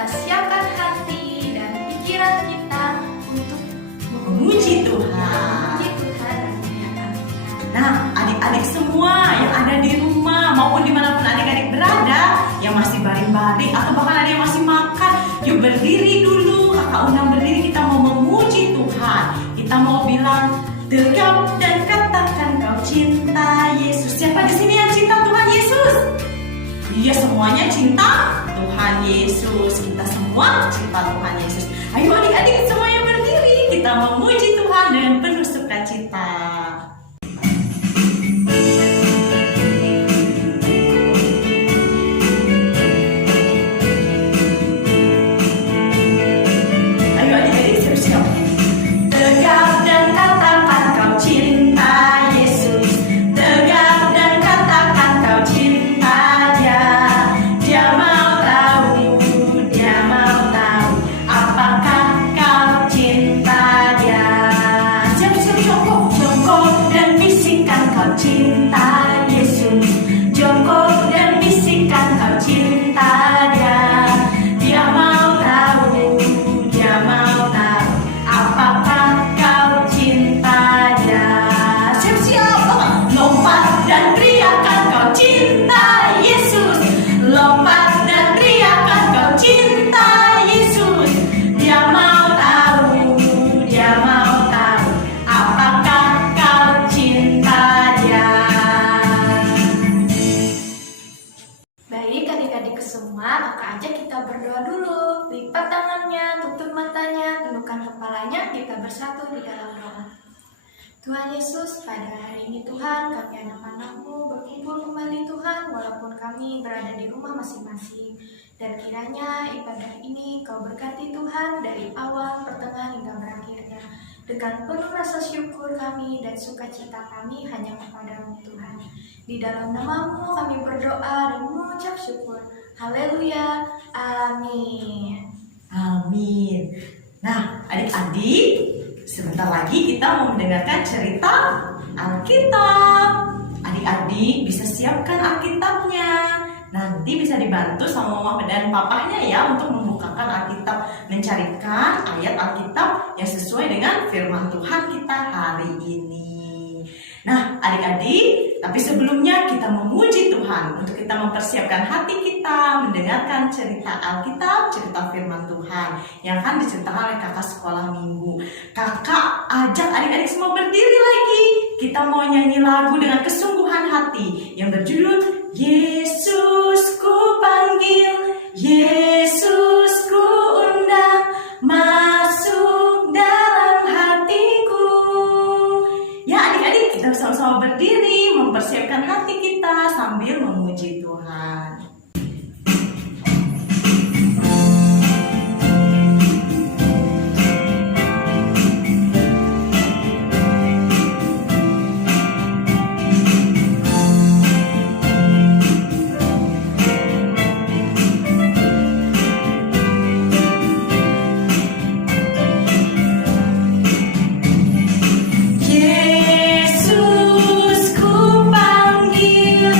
kita siapkan hati dan pikiran kita untuk memuji Tuhan. Nah, adik-adik semua yang ada di rumah maupun dimanapun adik-adik berada, yang masih baring-baring atau bahkan ada yang masih makan, yuk berdiri dulu. Kakak undang berdiri, kita mau memuji Tuhan. Kita mau bilang, tegap dan katakan kau cinta Yesus. Siapa di sini yang cinta Tuhan Yesus? Iya, semuanya cinta Tuhan Yesus. Kita semua cinta Tuhan Yesus. Ayo adik-adik semuanya berdiri, kita memuji Tuhan dengan penuh sukacita. Berdoa dulu, lipat tangannya, tutup matanya, tundukkan kepalanya, kita bersatu di dalam doa. Tuhan Yesus, pada hari ini Tuhan, kami anak-anak-Mu berkumpul kembali Tuhan, walaupun kami berada di rumah masing-masing. Dan kiranya ibadah ini Kau berkati Tuhan dari awal, pertengahan hingga berakhirnya. Dengan penuh rasa syukur kami dan sukacita kami hanya kepada-Mu Tuhan. Di dalam nama-Mu kami berdoa dan mengucap syukur. Haleluya, amin. Amin. Nah, adik-adik, sebentar lagi kita mau mendengarkan cerita Alkitab. Adik-adik bisa siapkan Alkitabnya. Nanti bisa dibantu sama mama dan papahnya ya untuk membukakan Alkitab, mencarikan ayat Alkitab yang sesuai dengan firman Tuhan kita hari ini. Nah, adik-adik, tapi sebelumnya kita memuji Tuhan untuk kita mempersiapkan hati kita mendengarkan cerita Alkitab, cerita firman Tuhan yang akan diceritakan oleh kakak sekolah minggu. Kakak ajak adik-adik semua berdiri lagi. Kita mau nyanyi lagu dengan kesungguhan hati yang berjudul Yesus ku panggil, Yesus ku undang, masuk dalam hatiku. Ya adik-adik, kita sama-sama berdiri mempersiapkan hati kita sambil memuji Tuhan. Yesus ku panggil,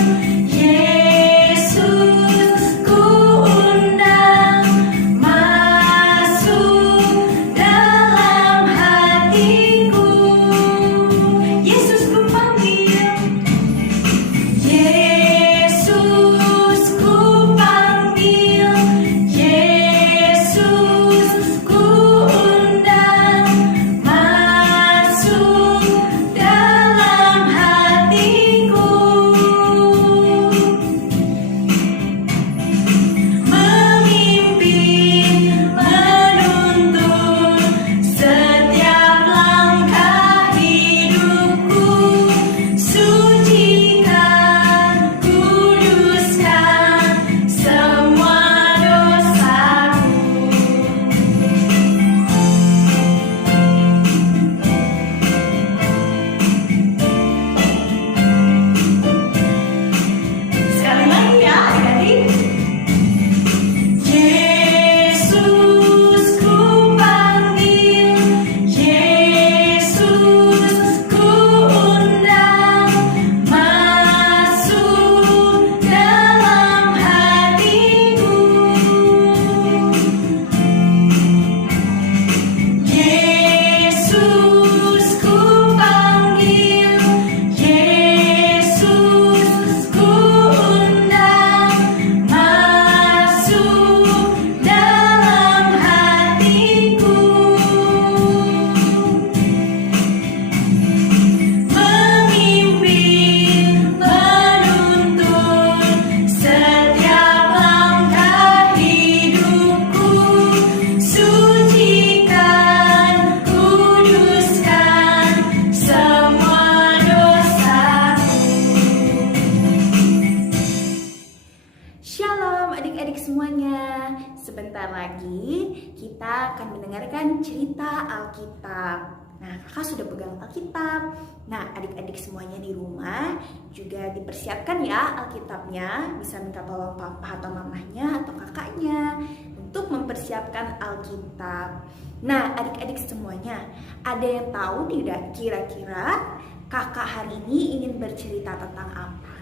kita akan mendengarkan cerita Alkitab. Nah, kakak sudah pegang Alkitab. Nah, adik-adik semuanya di rumah juga dipersiapkan ya Alkitabnya. Bisa minta tolong papa atau mamahnya atau kakaknya untuk mempersiapkan Alkitab. Nah, adik-adik semuanya, ada yang tahu tidak kira-kira kakak hari ini ingin bercerita tentang apa?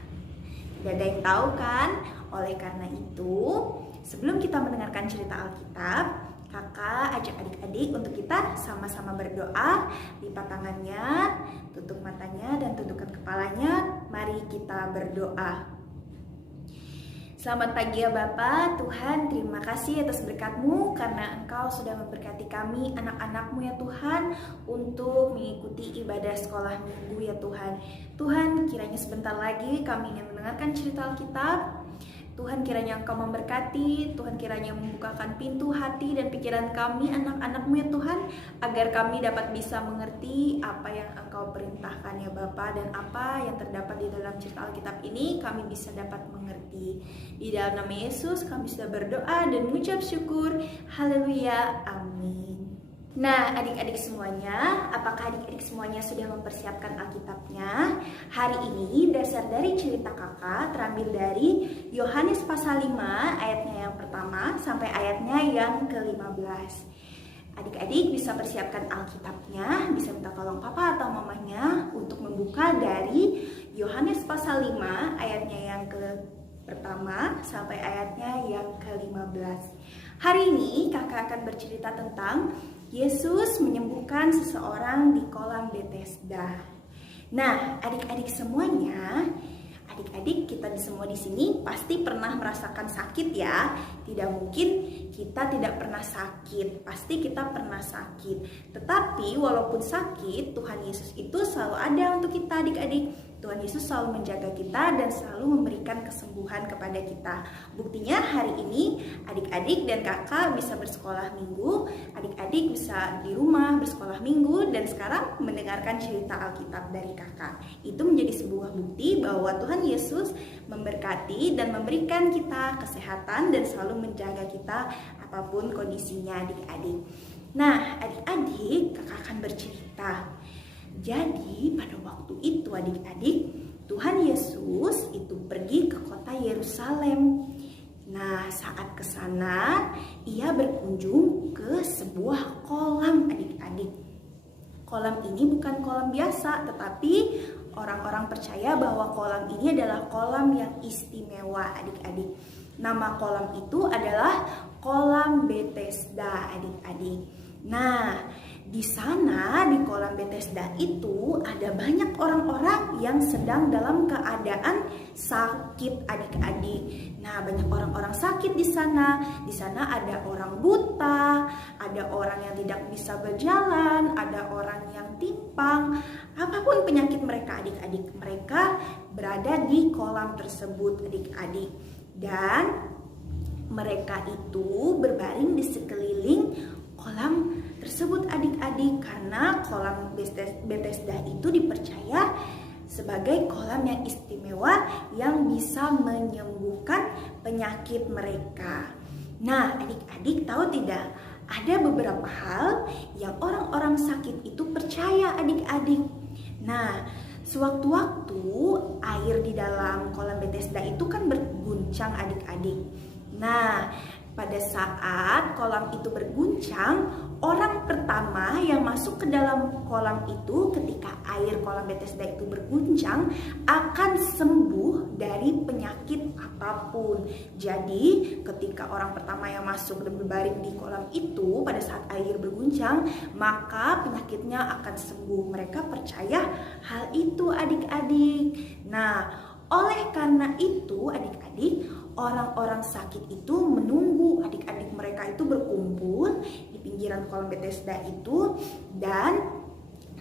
Tidak ada yang tahu kan? Oleh karena itu, sebelum kita mendengarkan cerita Alkitab, kakak ajak adik-adik untuk kita sama-sama berdoa. Lipat tangannya, tutup matanya dan tundukkan kepalanya. Mari kita berdoa. Selamat pagi ya Bapak. Tuhan, terima kasih atas berkat-Mu karena Engkau sudah memberkati kami anak-anak-Mu ya Tuhan untuk mengikuti ibadah sekolah minggu ya Tuhan. Tuhan, kiranya sebentar lagi kami ingin mendengarkan cerita Alkitab. Tuhan, kiranya Engkau memberkati, Tuhan kiranya membukakan pintu hati dan pikiran kami anak-anak-Mu ya Tuhan, agar kami dapat bisa mengerti apa yang Engkau perintahkan ya Bapa, dan apa yang terdapat di dalam cerita Alkitab ini kami bisa dapat mengerti. Di dalam nama Yesus kami sudah berdoa dan mengucap syukur. Haleluya, amin. Nah, adik-adik semuanya, apakah adik-adik semuanya sudah mempersiapkan Alkitabnya? Hari ini dasar dari cerita kakak terambil dari Yohanes pasal 5 ayatnya yang pertama sampai ayatnya yang ke-15. Adik-adik bisa persiapkan Alkitabnya, bisa minta tolong papa atau mamanya untuk membuka dari Yohanes pasal 5 ayatnya yang pertama sampai ayatnya yang ke-15. Hari ini kakak akan bercerita tentang Yesus menyembuhkan seseorang di kolam Bethesda. Nah, adik-adik semuanya, adik-adik kita semua di sini pasti pernah merasakan sakit ya. Tidak mungkin kita tidak pernah sakit, pasti kita pernah sakit. Tetapi walaupun sakit, Tuhan Yesus itu selalu ada untuk kita adik-adik. Tuhan Yesus selalu menjaga kita dan selalu memberikan kesembuhan kepada kita. Buktinya hari ini adik-adik dan kakak bisa bersekolah minggu, adik-adik bisa di rumah bersekolah minggu, dan sekarang mendengarkan cerita Alkitab dari kakak. Itu menjadi sebuah bukti bahwa Tuhan Yesus memberkati dan memberikan kita kesehatan dan selalu menjaga kita apapun kondisinya adik-adik. Nah, adik-adik, kakak akan bercerita. Jadi pada waktu itu adik-adik, Tuhan Yesus itu pergi ke kota Yerusalem. Nah, saat ke sana, ia berkunjung ke sebuah kolam adik-adik. Kolam ini bukan kolam biasa, tetapi orang-orang percaya bahwa kolam ini adalah kolam yang istimewa adik-adik. Nama kolam itu adalah kolam Bethesda adik-adik. Nah, di sana di kolam Bethesda itu ada banyak orang-orang yang sedang dalam keadaan sakit adik-adik. Nah, banyak orang-orang sakit di sana. Di sana ada orang buta, ada orang yang tidak bisa berjalan, ada orang yang timpang. Apapun penyakit mereka adik-adik, mereka berada di kolam tersebut adik-adik. Dan mereka itu berbaring di sekeliling kolam tersebut adik-adik, karena kolam Bethesda itu dipercaya sebagai kolam yang istimewa yang bisa menyembuhkan penyakit mereka. Nah, adik-adik tahu tidak? Ada beberapa hal yang orang-orang sakit itu percaya adik-adik. Nah, sewaktu-waktu air di dalam kolam Bethesda itu kan berguncang adik-adik. Nah, pada saat kolam itu berguncang, orang pertama yang masuk ke dalam kolam itu ketika air kolam Bethesda itu berguncang akan sembuh dari penyakit apapun. Jadi ketika orang pertama yang masuk dan berbaring di kolam itu pada saat air berguncang, maka penyakitnya akan sembuh. Mereka percaya hal itu adik-adik. Nah, oleh karena itu adik-adik, orang-orang sakit itu menunggu adik-adik mereka itu berkumpul di pinggiran kolam Bethesda itu, dan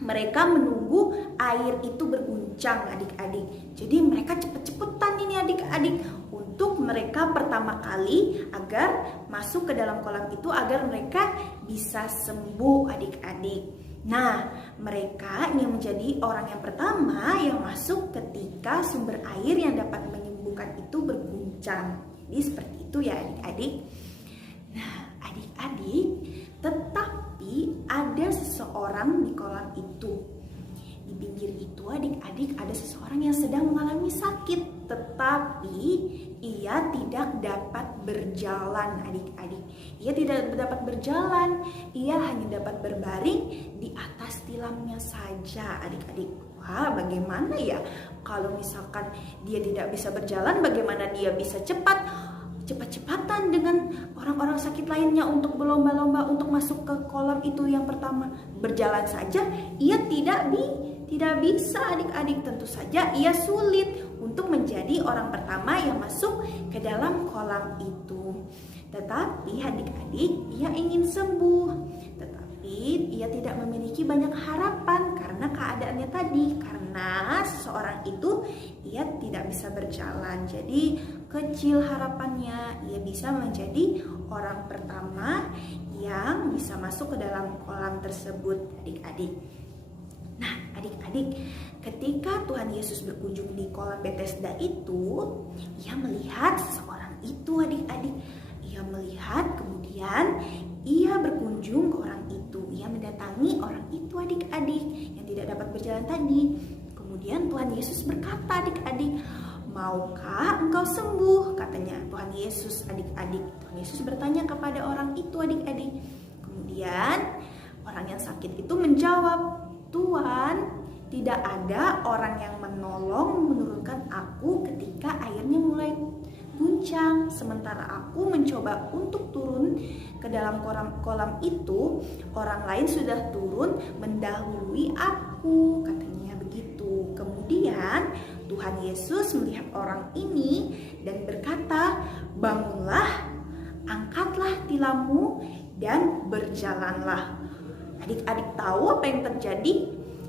mereka menunggu air itu berguncang adik-adik. Jadi mereka cepet-cepetan ini adik-adik untuk mereka pertama kali agar masuk ke dalam kolam itu agar mereka bisa sembuh adik-adik. Nah, mereka ingin menjadi orang yang pertama yang masuk ketika sumber air yang dapat menyembuhkan itu berguncang. Jadi seperti itu ya adik-adik. Nah, adik-adik, Tetapi ada seseorang di kolam itu. Di pinggir itu adik-adik ada seseorang yang sedang mengalami sakit, tetapi ia tidak dapat berjalan adik-adik. Ia tidak dapat berjalan, ia hanya dapat berbaring di atas tilamnya saja adik-adik. Wah, bagaimana ya kalau misalkan dia tidak bisa berjalan, bagaimana dia bisa cepat-cepatan dengan orang-orang sakit lainnya untuk berlomba-lomba untuk masuk ke kolam itu yang pertama. Berjalan saja ia tidak bisa adik-adik. Tentu saja ia sulit untuk menjadi orang pertama yang masuk ke dalam kolam itu. Tetapi adik-adik, ia ingin sembuh. Tetapi ia tidak memiliki banyak harapan karena keadaannya tadi. Karena seseorang itu ia tidak bisa berjalan. Jadi kecil harapannya, ia bisa menjadi orang pertama yang bisa masuk ke dalam kolam tersebut adik-adik. Nah, adik-adik, ketika Tuhan Yesus berkunjung di kolam Bethesda itu, ia melihat seseorang itu adik-adik. Ia melihat, kemudian ia berkunjung ke orang itu. Ia mendatangi orang itu adik-adik yang tidak dapat berjalan tadi. Kemudian Tuhan Yesus berkata adik-adik, "Maukah engkau sembuh?" katanya Tuhan Yesus adik-adik. Tuhan Yesus bertanya kepada orang itu adik-adik. Kemudian orang yang sakit itu menjawab, "Tuhan, tidak ada orang yang menolong menurunkan aku ketika airnya mulai guncang. Sementara aku mencoba untuk turun ke dalam kolam itu, orang lain sudah turun mendahului aku," katanya begitu. Kemudian Tuhan Yesus melihat orang ini dan berkata, "Bangunlah, angkatlah tilammu dan berjalanlah." Adik-adik tahu apa yang terjadi?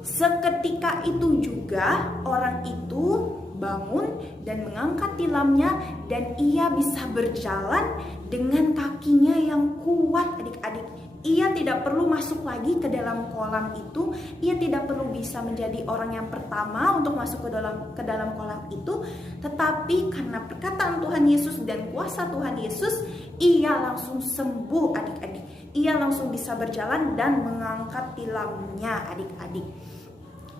Seketika itu juga orang itu bangun dan mengangkat tilamnya dan ia bisa berjalan dengan kakinya yang kuat adik-adik. Ia tidak perlu masuk lagi ke dalam kolam itu. Ia tidak perlu bisa menjadi orang yang pertama untuk masuk ke dalam kolam itu. Tetapi karena perkataan Tuhan Yesus dan kuasa Tuhan Yesus, ia langsung sembuh adik-adik. Ia langsung bisa berjalan dan mengangkat tilamnya adik-adik.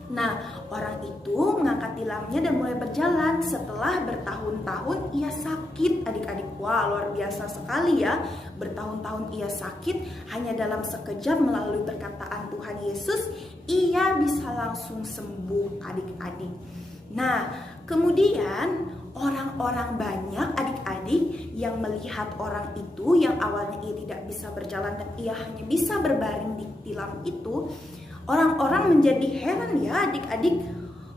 Nah, orang itu mengangkat tilamnya dan mulai berjalan setelah bertahun-tahun ia sakit adik-adik. Wah, luar biasa sekali ya. Bertahun-tahun ia sakit, hanya dalam sekejap melalui perkataan Tuhan Yesus, ia bisa langsung sembuh adik-adik. Nah, kemudian orang-orang banyak adik-adik yang melihat orang itu yang awalnya ia tidak bisa berjalan dan ia hanya bisa berbaring di tilam itu. Orang-orang menjadi heran ya adik-adik,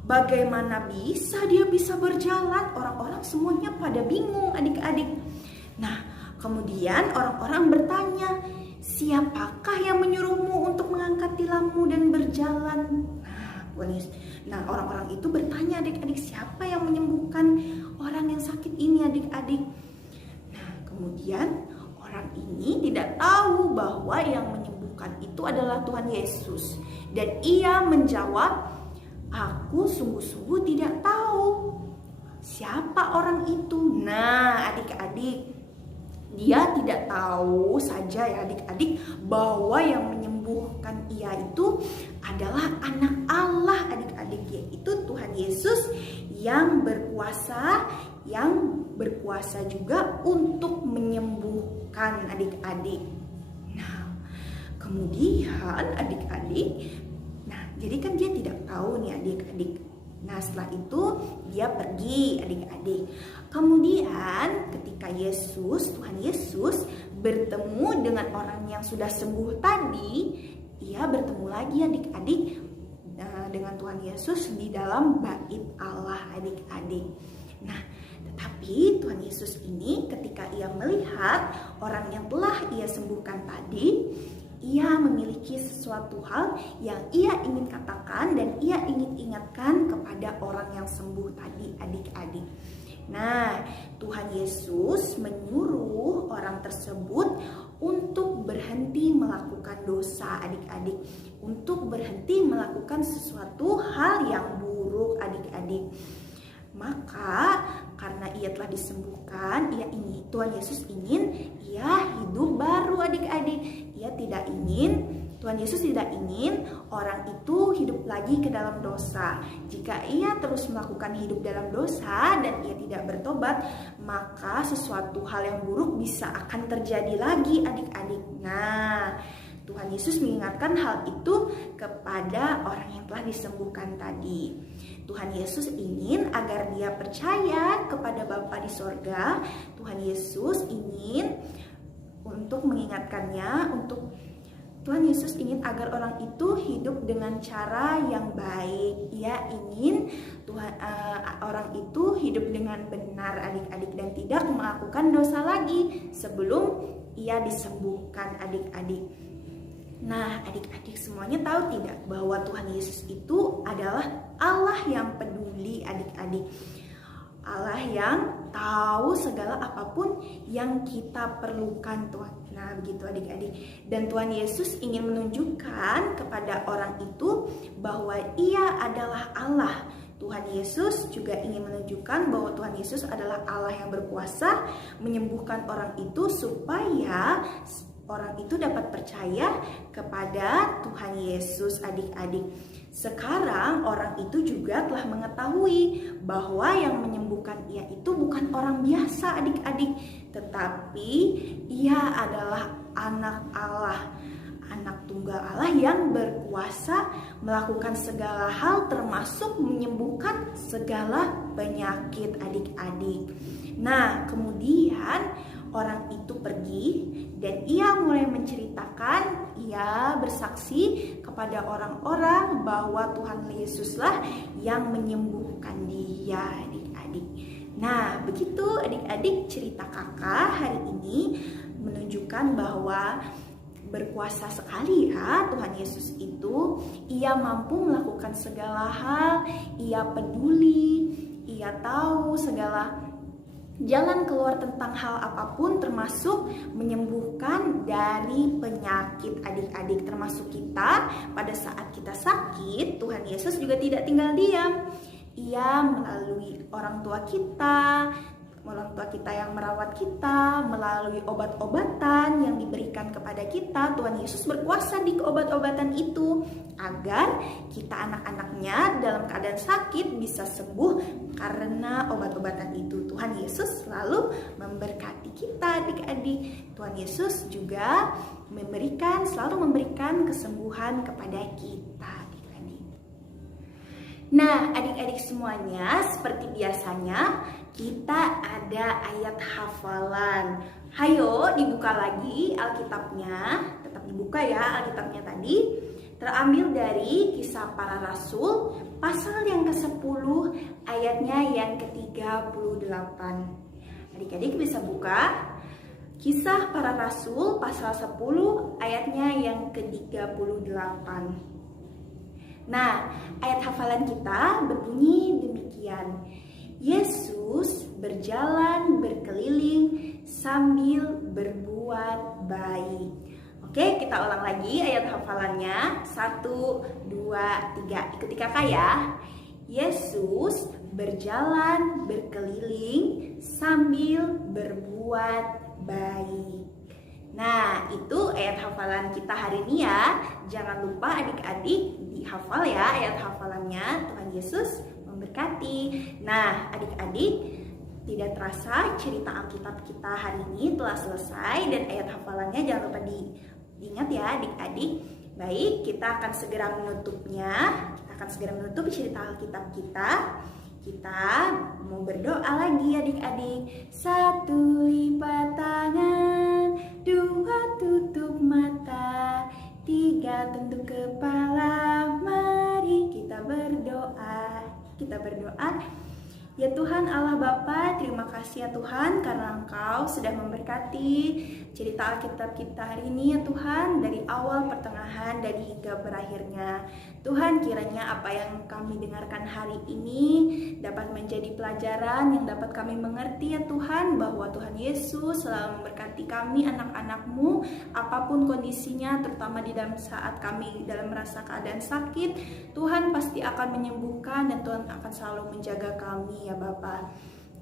bagaimana bisa dia bisa berjalan? Orang-orang semuanya pada bingung adik-adik. Nah, kemudian orang-orang bertanya, "Siapakah yang menyuruhmu untuk mengangkat tilammu dan berjalan?" Nah, orang-orang itu bertanya adik-adik, siapa yang menyembuhkan orang yang sakit ini adik-adik? Nah, kemudian orang ini tidak tahu bahwa yang menyembuhkan itu adalah Tuhan Yesus. Dan ia menjawab, "Aku sungguh-sungguh tidak tahu siapa orang itu." Nah, adik-adik, dia tidak tahu saja ya adik-adik bahwa yang menyembuhkan ia itu adalah anak Allah adik-adik, yaitu Tuhan Yesus yang berkuasa juga untuk menyembuhkan adik-adik. Nah, kemudian adik-adik, jadi kan dia tidak tahu nih adik-adik. Nah, setelah itu dia pergi adik-adik. Kemudian ketika Tuhan Yesus bertemu dengan orang yang sudah sembuh tadi, ia bertemu lagi adik-adik dengan Tuhan Yesus di dalam bait Allah adik-adik. Nah, tetapi Tuhan Yesus ini ketika ia melihat orang yang telah ia sembuhkan tadi, ia memiliki sesuatu hal yang ia ingin katakan dan ia ingin ingatkan kepada orang yang sembuh tadi adik-adik. Nah, Tuhan Yesus menyuruh orang tersebut untuk berhenti melakukan dosa adik-adik, untuk berhenti melakukan sesuatu hal yang buruk adik-adik. Maka karena ia telah disembuhkan, Tuhan Yesus ingin ia hidup baru adik-adik. Tuhan Yesus tidak ingin orang itu hidup lagi ke dalam dosa. Jika ia terus melakukan hidup dalam dosa dan ia tidak bertobat, maka sesuatu hal yang buruk bisa akan terjadi lagi adik-adik. Nah, Tuhan Yesus mengingatkan hal itu kepada orang yang telah disembuhkan tadi. Tuhan Yesus ingin agar dia percaya kepada Bapa di sorga. Tuhan Yesus ingin untuk mengingatkannya, Tuhan Yesus ingin agar orang itu hidup dengan cara yang baik. Ia ingin orang itu hidup dengan benar adik-adik dan tidak melakukan dosa lagi sebelum ia disembuhkan adik-adik. Nah, adik-adik semuanya tahu tidak bahwa Tuhan Yesus itu adalah Allah yang peduli adik-adik. Allah yang tahu segala apapun yang kita perlukan Tuhan. Nah, begitu adik-adik. Dan Tuhan Yesus ingin menunjukkan kepada orang itu bahwa Ia adalah Allah. Tuhan Yesus juga ingin menunjukkan bahwa Tuhan Yesus adalah Allah yang berkuasa menyembuhkan orang itu supaya orang itu dapat percaya kepada Tuhan Yesus adik-adik. Sekarang orang itu juga telah mengetahui bahwa yang menyembuhkan ia itu bukan orang biasa adik-adik, tetapi ia adalah anak Allah, anak tunggal Allah yang berkuasa melakukan segala hal termasuk menyembuhkan segala penyakit adik-adik. Nah, kemudian orang itu pergi dan ia mulai menceritakan, ia bersaksi kepada orang-orang bahwa Tuhan Yesuslah yang menyembuhkan dia adik-adik. Nah, begitu adik-adik cerita kakak hari ini menunjukkan bahwa berkuasa sekali ya Tuhan Yesus itu. Ia mampu melakukan segala hal, ia peduli, ia tahu segala jalan keluar tentang hal apapun termasuk menyembuhkan dari penyakit adik-adik, termasuk kita pada saat kita sakit. Tuhan Yesus juga tidak tinggal diam. Ia melalui orang tua kita yang merawat kita, melalui obat-obatan yang diberikan kepada kita. Tuhan Yesus berkuasa di obat-obatan itu agar kita anak-anaknya dalam keadaan sakit bisa sembuh karena obat-obatan itu. Tuhan Yesus selalu memberkati kita adik-adik. Tuhan Yesus juga selalu memberikan kesembuhan kepada kita adik-adik. Nah, adik-adik semuanya, seperti biasanya kita ada ayat hafalan. Hayo dibuka lagi Alkitabnya, tetap dibuka ya Alkitabnya tadi. Terambil dari Kisah Para Rasul pasal yang ke-10 ayatnya yang ke-38. Adik-adik bisa buka Kisah Para Rasul pasal 10 ayatnya yang ke-38. Nah, ayat hafalan kita berbunyi demikian. Yesus berjalan berkeliling sambil berbuat baik. Oke, kita ulang lagi ayat hafalannya. 1, 2, 3. Ikuti kakak ya. Yesus berjalan berkeliling sambil berbuat baik. Nah, itu ayat hafalan kita hari ini ya. Jangan lupa adik-adik dihafal ya ayat hafalannya. Tuhan Yesus memberkati. Nah, adik-adik, tidak terasa cerita Alkitab kita hari ini telah selesai dan ayat hafalannya jangan lupa diingat ya adik-adik. Baik, kita akan segera menutupnya. Kita akan segera menutup cerita Alkitab kita. Kita mau berdoa lagi adik-adik. 1, lipat tangan, 2, tutup mata, 3, tunduk kepala. Mari kita berdoa. Kita berdoa. Ya Tuhan Allah Bapa, terima kasih ya Tuhan karena Engkau sudah memberkati cerita Alkitab kita hari ini ya Tuhan, dari awal, pertengahan, dan hingga berakhirnya. Tuhan, kiranya apa yang kami dengarkan hari ini dapat menjadi pelajaran yang dapat kami mengerti ya Tuhan, bahwa Tuhan Yesus selalu memberkati kami anak-anak-Mu apapun kondisinya, terutama di dalam saat kami dalam merasa keadaan sakit. Tuhan pasti akan menyembuhkan dan Tuhan akan selalu menjaga kami ya Bapa.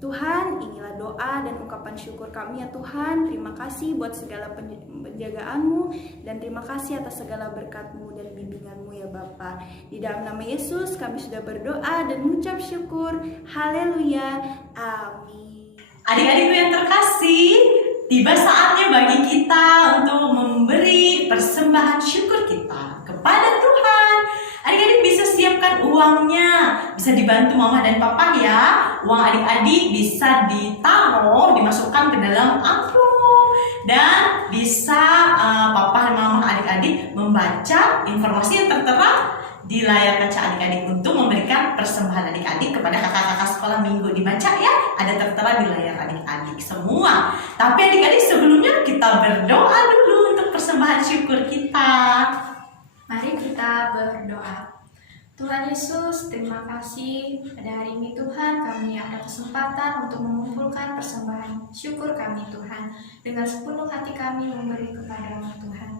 Tuhan, inilah doa dan ungkapan syukur kami ya Tuhan. Terima kasih buat segala penjagaan-Mu dan terima kasih atas segala berkat-Mu dan bimbingan-Mu ya Bapa. Di dalam nama Yesus kami sudah berdoa dan mengucap syukur. Haleluya. Amin. Adik-adikku yang terkasih, tiba saatnya bagi kita untuk memberi persembahan syukur kita kepada Tuhan. Adik-adik bisa siapkan uangnya, bisa dibantu mama dan papa ya. Uang adik-adik bisa ditaruh, dimasukkan ke dalam amplop, dan bisa papa dan mama adik-adik membaca informasi yang tertera di layar kaca adik-adik untuk memberikan persembahan adik-adik kepada kakak-kakak sekolah minggu. Dibaca ya, ada tertera di layar adik-adik semua. Tapi adik-adik, sebelumnya kita berdoa dulu untuk persembahan syukur kita. Mari kita berdoa. Tuhan Yesus, terima kasih pada hari ini Tuhan, kami ada kesempatan untuk mengumpulkan persembahan syukur kami Tuhan. Dengan sepenuh hati kami memberi kepada-Mu Tuhan.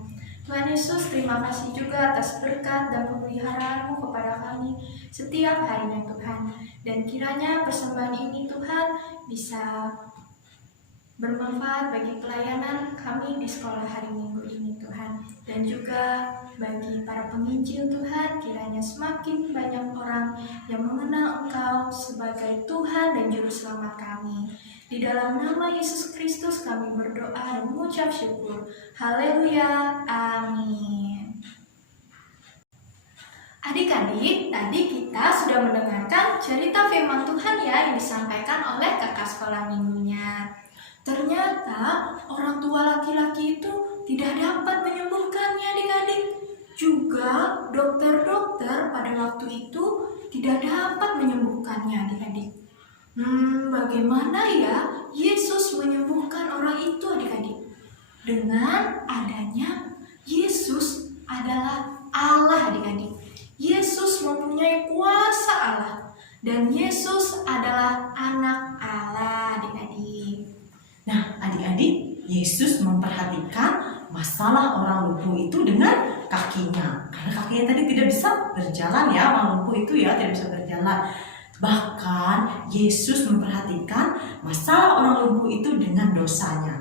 Tuhan Yesus, terima kasih juga atas berkat dan pemeliharaan-Mu kepada kami setiap harinya Tuhan. Dan kiranya persembahan ini Tuhan bisa bermanfaat bagi pelayanan kami di sekolah hari Minggu ini Tuhan. Dan juga bagi para penginjil Tuhan, kiranya semakin banyak orang yang mengenal Engkau sebagai Tuhan dan Juru Selamat kami. Di dalam nama Yesus Kristus kami berdoa dan mengucap syukur. Haleluya. Amin. Adik-adik, tadi kita sudah mendengarkan cerita firman Tuhan ya yang disampaikan oleh kakak sekolah minggunya. Ternyata orang tua laki-laki itu tidak dapat menyembuhkannya adik-adik. Juga dokter-dokter pada waktu itu tidak dapat menyembuhkannya adik-adik. Bagaimana ya Yesus menyembuhkan orang itu adik-adik? Dengan adanya Yesus adalah Allah adik-adik. Yesus mempunyai kuasa Allah. Dan Yesus adalah anak Allah adik-adik. Nah, adik-adik, Yesus memperhatikan masalah orang lumpuh itu dengan kakinya. Karena kakinya tadi tidak bisa berjalan ya, orang lumpuh itu ya tidak bisa berjalan. Bahkan Yesus memperhatikan masalah orang lumpuh itu dengan dosanya.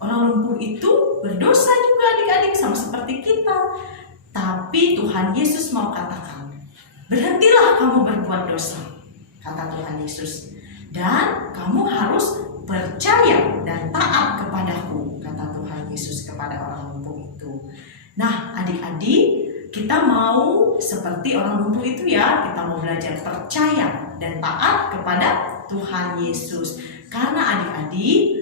Orang lumpuh itu berdosa juga adik-adik, sama seperti kita. Tapi Tuhan Yesus mau katakan, berhentilah kamu berbuat dosa, kata Tuhan Yesus. Dan kamu harus percaya dan taat kepadaku, kata Tuhan Yesus kepada orang lumpuh itu. Nah, adik-adik, kita mau seperti orang lumpuh itu ya, kita mau belajar percaya dan taat kepada Tuhan Yesus. Karena adik-adik,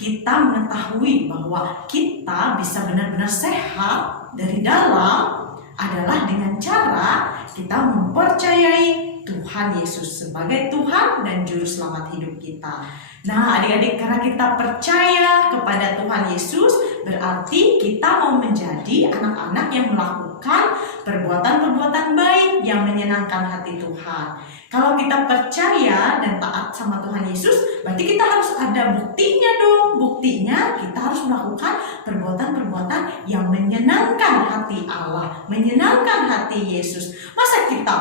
kita mengetahui bahwa kita bisa benar-benar sehat dari dalam adalah dengan cara kita mempercayai Tuhan Yesus sebagai Tuhan dan Juru Selamat hidup kita. Nah, adik-adik, karena kita percaya kepada Tuhan Yesus, berarti kita mau menjadi anak-anak yang melakukan perbuatan-perbuatan baik yang menyenangkan hati Tuhan. Kalau kita percaya dan taat sama Tuhan Yesus, berarti kita harus ada buktinya dong. Buktinya kita harus melakukan perbuatan-perbuatan yang menyenangkan hati Allah, menyenangkan hati Yesus. Masa kita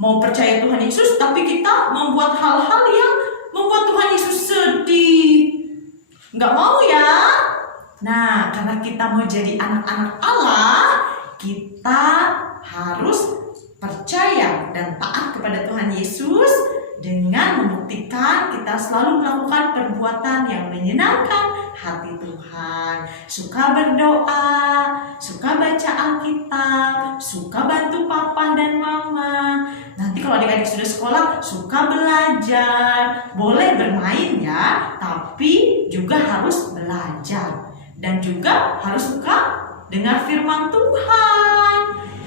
mau percaya Tuhan Yesus, tapi kita membuat hal-hal yang membuat Tuhan Yesus sedih? Nggak mau ya. Nah, karena kita mau jadi anak-anak Allah, kita harus percaya dan taat kepada Tuhan Yesus dengan membuktikan kita selalu melakukan perbuatan yang menyenangkan hati Tuhan. Suka berdoa, suka baca Alkitab, suka bantu papa dan mama. Nanti kalau adik-adik sudah sekolah, suka belajar. Boleh bermain ya, tapi juga harus belajar. Dan juga harus suka dengar firman Tuhan.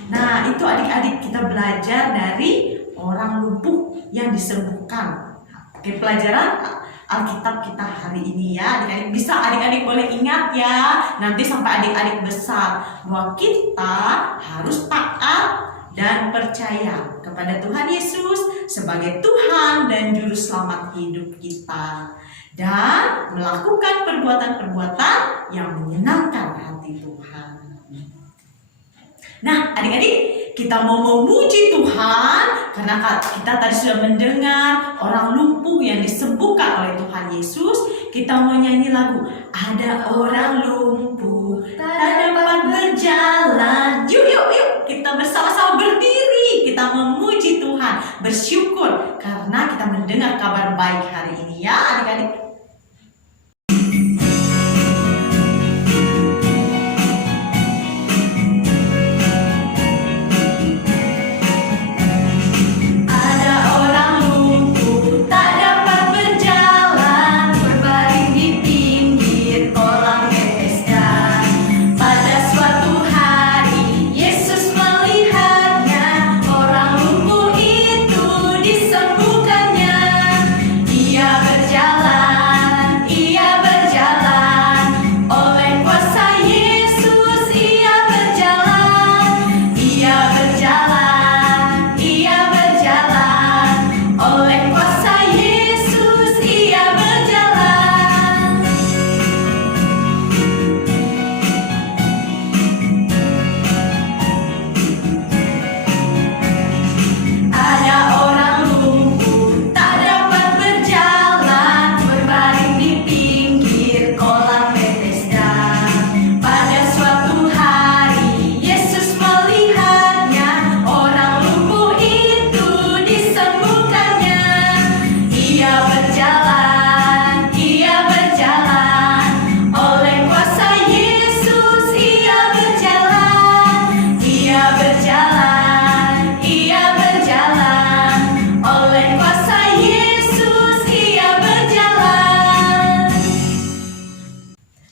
Nah, itu adik-adik, kita belajar dari orang lumpuh yang disembuhkan. Oke, pelajaran Alkitab kita hari ini ya. Adik-adik bisa adik-adik boleh ingat ya, nanti sampai adik-adik besar, bahwa kita harus taat dan percaya kepada Tuhan Yesus sebagai Tuhan dan Juru Selamat hidup kita, dan melakukan perbuatan-perbuatan yang menyenangkan hati Tuhan. Nah, adik-adik, kita mau memuji Tuhan karena kita tadi sudah mendengar orang lumpuh yang disembuhkan oleh Tuhan Yesus. Kita mau nyanyi lagu Ada Orang Lumpuh Tak Dapat Berjalan. Yuk, kita bersama-sama berdiri. Kita memuji Tuhan, bersyukur karena kita mendengar kabar baik hari ini ya adik-adik.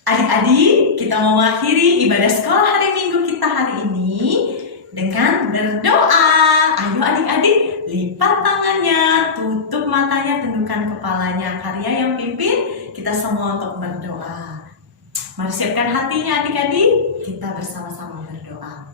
Adik-adik, kita mau mengakhiri ibadah sekolah hari Minggu kita hari ini dengan berdoa. Ayo adik-adik, lipat tangannya, tutup matanya, tundukkan kepalanya. Karya yang pimpin kita semua untuk berdoa. Mari siapkan hatinya adik-adik, kita bersama-sama berdoa.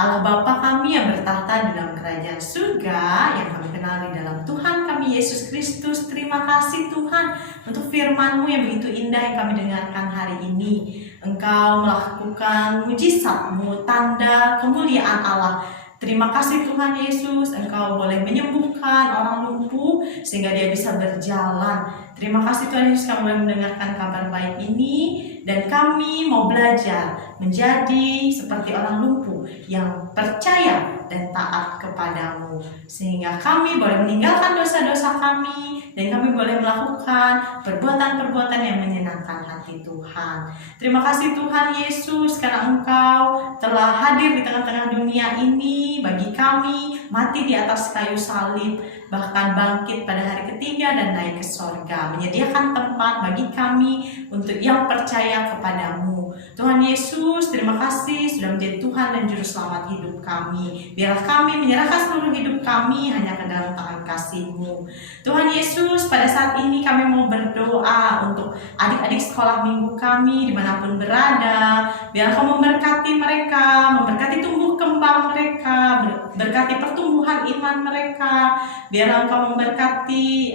Allah Bapa kami yang bertahta di dalam kerajaan surga, yang kami kenal di dalam Tuhan kami Yesus Kristus, terima kasih Tuhan untuk firman-Mu yang begitu indah yang kami dengarkan hari ini. Engkau melakukan mujizat-Mu, tanda kemuliaan Allah. Terima kasih Tuhan Yesus, Engkau boleh menyembuhkan orang lumpuh sehingga dia bisa berjalan. Terima kasih Tuhan Yesus, kami boleh mendengarkan kabar baik ini, dan kami mau belajar menjadi seperti orang lumpuh yang percaya dan taat kepadamu, sehingga kami boleh meninggalkan dosa-dosa kami dan kami boleh melakukan perbuatan-perbuatan yang menyenangkan hati Tuhan. Terima kasih Tuhan Yesus, karena Engkau telah hadir di tengah-tengah dunia ini bagi kami, mati di atas kayu salib, bahkan bangkit pada hari ketiga dan naik ke sorga, menyediakan tempat bagi kami untuk yang percaya kepadamu. Tuhan Yesus, terima kasih sudah menjadi Tuhan dan Juru Selamat hidup kami. Biarlah kami menyerahkan seluruh hidup kami hanya ke dalam tangan kasih-Mu. Tuhan Yesus, pada saat ini kami mau berdoa untuk adik-adik sekolah minggu kami dimanapun berada. Biarlah Kau memberkati mereka, memberkati tumbuh kembang mereka, berkati pertumbuhan iman mereka. Biarlah Engkau memberkati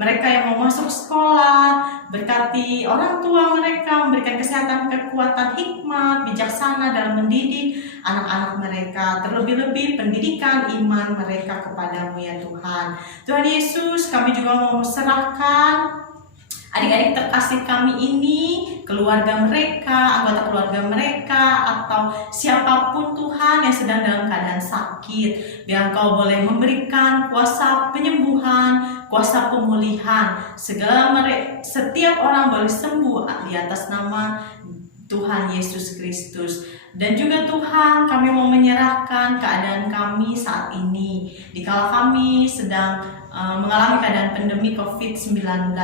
mereka yang mau masuk sekolah, berkati orang tua mereka, memberikan kesehatan, kekuatan, hikmat, bijaksana dalam mendidik anak-anak mereka, terlebih-lebih pendidikan iman mereka kepadamu ya Tuhan. Tuhan Yesus, kami juga mau serahkan adik-adik terkasih kami ini, keluarga mereka, anggota keluarga mereka, atau siapapun Tuhan yang sedang dalam keadaan sakit. Biar Engkau boleh memberikan kuasa penyembuhan, kuasa pemulihan. Setiap orang boleh sembuh di atas nama Tuhan Yesus Kristus. Dan juga Tuhan, kami mau menyerahkan keadaan kami saat ini. Dikala kami sedang mengalami keadaan pandemi COVID-19.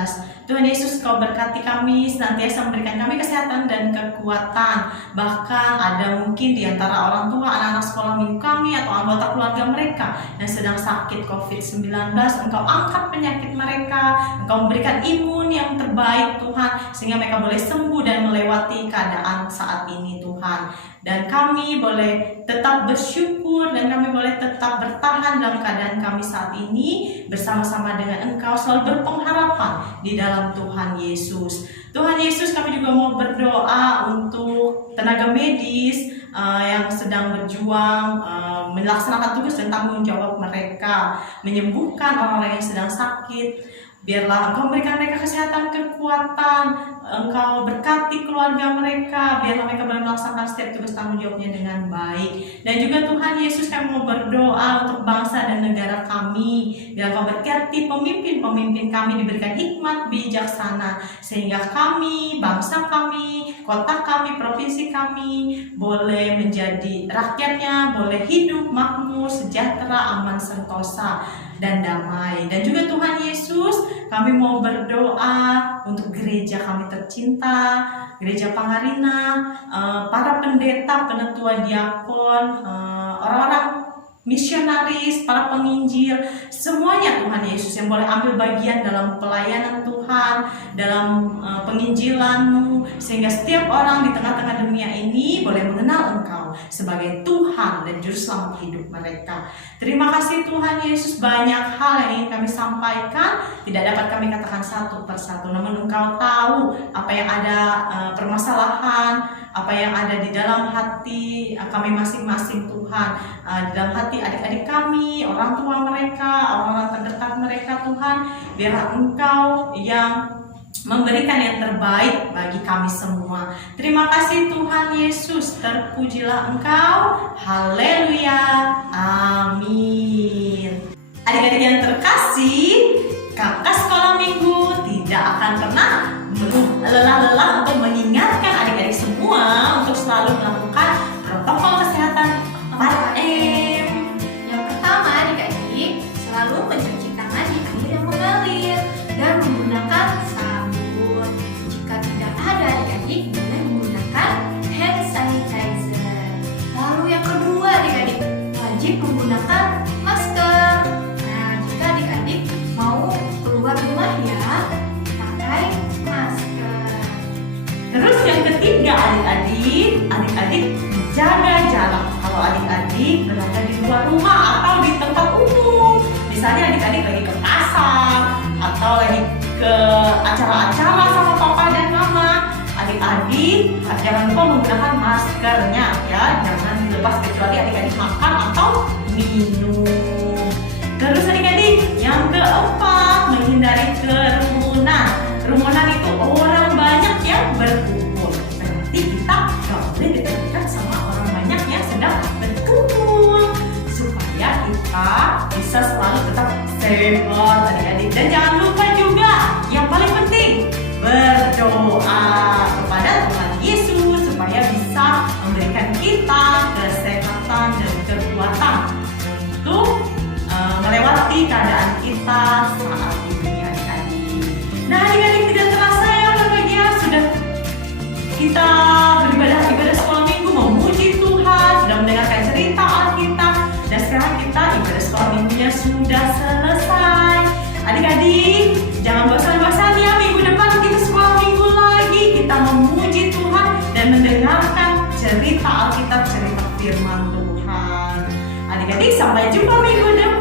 Tuhan Yesus, Kau berkati kami, senantiasa memberikan kami kesehatan dan kekuatan. Bahkan ada mungkin di antara orang tua, anak-anak sekolah minggu kami, atau anggota keluarga mereka yang sedang sakit COVID-19. Engkau angkat penyakit mereka, Engkau memberikan imun yang terbaik Tuhan, sehingga mereka boleh sembuh dan melewati keadaan saat ini Tuhan. Dan kami boleh tetap bersyukur dan kami boleh tetap bertahan dalam keadaan kami saat ini bersama-sama dengan Engkau, selalu berpengharapan di dalam Tuhan Yesus. Tuhan Yesus, kami juga mau berdoa untuk tenaga medis yang sedang berjuang melaksanakan tugas dan tanggung jawab mereka, menyembuhkan orang-orang yang sedang sakit. Biarlah Engkau memberikan mereka kesehatan, kekuatan, Engkau berkati keluarga mereka, biarlah mereka boleh melaksanakan setiap tugas tanggung jawabnya dengan baik. Dan juga Tuhan Yesus, kami mau berdoa untuk bangsa dan negara kami, biar Engkau berkati pemimpin-pemimpin kami, diberikan hikmat bijaksana, sehingga kami, bangsa kami, kota kami, provinsi kami boleh menjadi rakyatnya, boleh hidup makmur, sejahtera, aman, sentosa, dan damai. Dan juga Tuhan Yesus, kami mau berdoa untuk gereja kami tercinta, Gereja Pangarina, para pendeta, penetua diakon, orang-orang misionaris, para penginjil, semuanya Tuhan Yesus yang boleh ambil bagian dalam pelayanan Tuhan, dalam penginjilan-Mu, sehingga setiap orang di tengah-tengah dunia ini boleh mengenal Engkau sebagai Tuhan dan Juru Selamat hidup mereka. Terima kasih Tuhan Yesus, banyak hal yang ingin kami sampaikan, tidak dapat kami katakan satu persatu, namun Engkau tahu apa yang ada permasalahan, apa yang ada di dalam hati kami masing-masing Tuhan, di dalam hati adik-adik kami, orang tua mereka, orang-orang terdekat mereka Tuhan. Biarlah Engkau yang memberikan yang terbaik bagi kami semua. Terima kasih Tuhan Yesus, terpujilah Engkau. Haleluya, amin. Adik-adik yang terkasih, Kakak Sekolah Minggu tidak akan pernah lelah-lelah untuk mengingatkan adik-adik semua untuk selalu melakukan protokol kesehatan 4M. Yang pertama, adik-adik selalu mencuci tangan di air yang mengalir dan menggunakan sabun. Jika tidak ada, adik-adik boleh menggunakan hand sanitizer. Lalu yang kedua, adik-adik wajib menggunakan masker. Nah, jika adik-adik mau keluar rumah ya, pakai masker. Terus yang ketiga adik-adik jaga jarak. Kalau adik-adik berada di luar rumah atau di tempat umum, misalnya adik-adik lagi ke pasar atau lagi ke acara-acara sama papa dan mama, adik-adik jangan lupa menggunakan maskernya ya, jangan dilepas kecuali adik-adik makan atau minum. Terus adik-adik yang keempat, menghindari kerumunan. Kerumunan itu orang banyak yang berkumpul. Berarti kita gak boleh dekat-dekat sama orang banyak yang sedang berkumpul, supaya kita bisa selalu tetap sehat adik-adik. Dan jangan lupa juga yang paling penting, berdoa kepada Tuhan Yesus supaya bisa memberikan kita kesehatan dan kekuatan untuk melewati keadaan kita saat ini adik-adik. Nah adik-adik, tidak terasa ya bahagia sudah kita beribadah sekolah minggu, memuji Tuhan, sudah mendengarkan cerita Alkitab, dan sekarang kita ibadah sekolah minggunya sudah selesai. Adik-adik jangan bosan-bosan ya, minggu depan kita sekolah minggu lagi, kita memuji Tuhan dan mendengarkan cerita Alkitab, cerita firman Tuhan. Adik-adik sampai jumpa minggu depan.